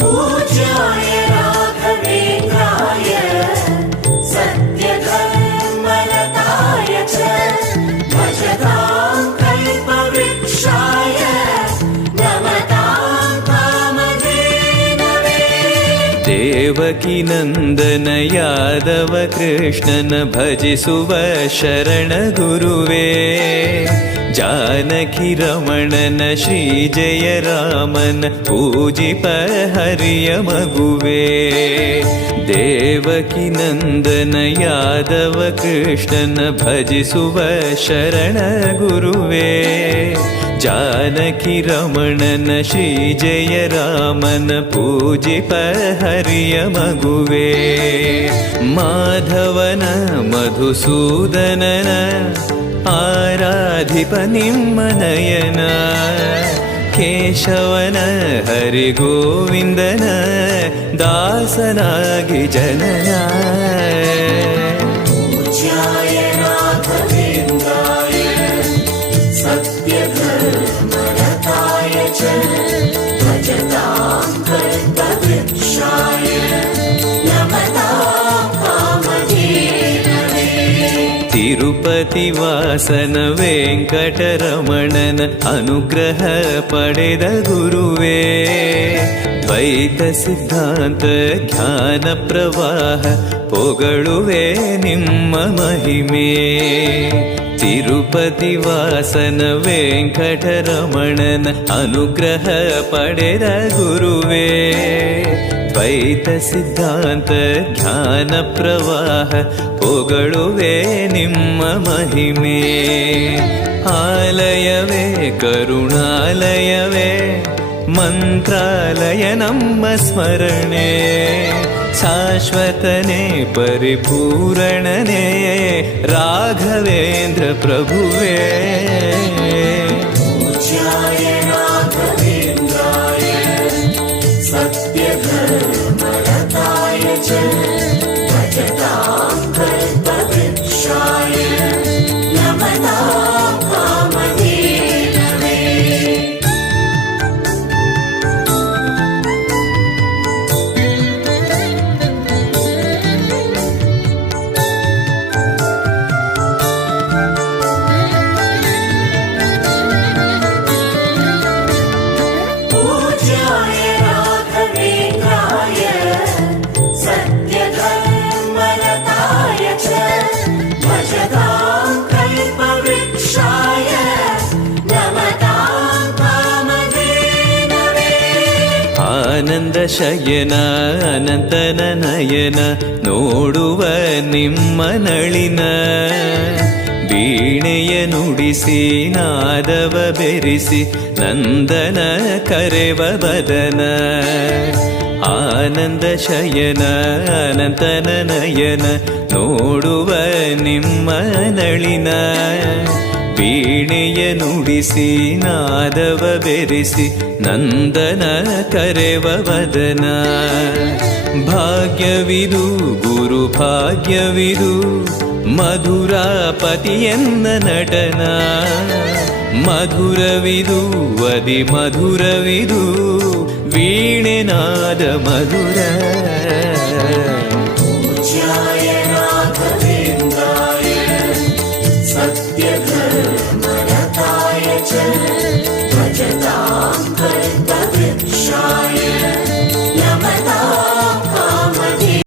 पूज्याय राघवेन्द्राय सत्यधर्मरताय च भजतां कल्पवृक्षाय नमतां कामधेनवे। देवकी नंदन यादव कृष्णन भजिसुव शरण गुरुवे जानकी रमणन श्री जय रामन पूजिप हरिय मगुवे। देवकी नंदन यादव कृष्णन भजिसुव शरण गुरुवे जानकी रमणन श्री जय रामन पूजिप हरिय मगुवे। माधवन मधुसूदनन आराधिप निम्मनयन केशवन हरिगोविंदन दासनागि जनना। पूज्याय राघवेन्द्राय सत्यधर्मरताय च भजतां कल्पवृक्षाय नमतां कामधेनवे। तिरुपति वासन वेंकटरमणन अनुग्रह पडेद गुरुवे द्वैत सिद्धांत ज्ञान प्रवाह पोगळुवे निम्म महिमे। तिरुपति वासन वेंकटरमणन अनुग्रह पडेद गुरुवे द्वैत सिद्धांत ज्ञान प्रवाह पोगळुवे निम्म महिमे। आलयवे करुणालयवे मंत्रालय नम्म स्मरणे शाश्वतने परिपूरणने राघवेन्द्र प्रभुवे। पूज्याय राघवेन्द्राय सत्यधर्मरताय च भजतां कल्पवृक्षाय नमतां कामधेनवे। पूज्याय राघवेन्द्राय सत्यधर्मरताय च भजतां कल्पवृक्षाय नमतां कामधेनवे। आनंद शयन अनंतन नयन ನೋಡುವ ನಿಮ್ಮ ನಳಿನ ವೀಣೆಯ ನುಡಿಸಿ ನಾದವ ಬೆರೆಸಿ ನಂದನ ಕರೆವ ಬದನ ಆನಂದ ಶಯನ ಅನಂತನ ನಯನ ನೋಡುವ ನಿಮ್ಮ ನಳಿನ ವೀಣೆಯ ನುಡಿಸಿ ನಾದವ ಬೆರೆಸಿ ನಂದನ ಕರೆವ ವದನ ಭಾಗ್ಯವಿದು ಗುರು ಭಾಗ್ಯವಿದು ಮಧುರಾಪತಿಯನ್ನ ನಟನ ಮಧುರವಿದು ಅದಿ ಮಧುರವಿದು ವೀಣೆನಾದ ಮಧುರ पूज्याय राघवेन्द्राय सत्यधर्मरताय च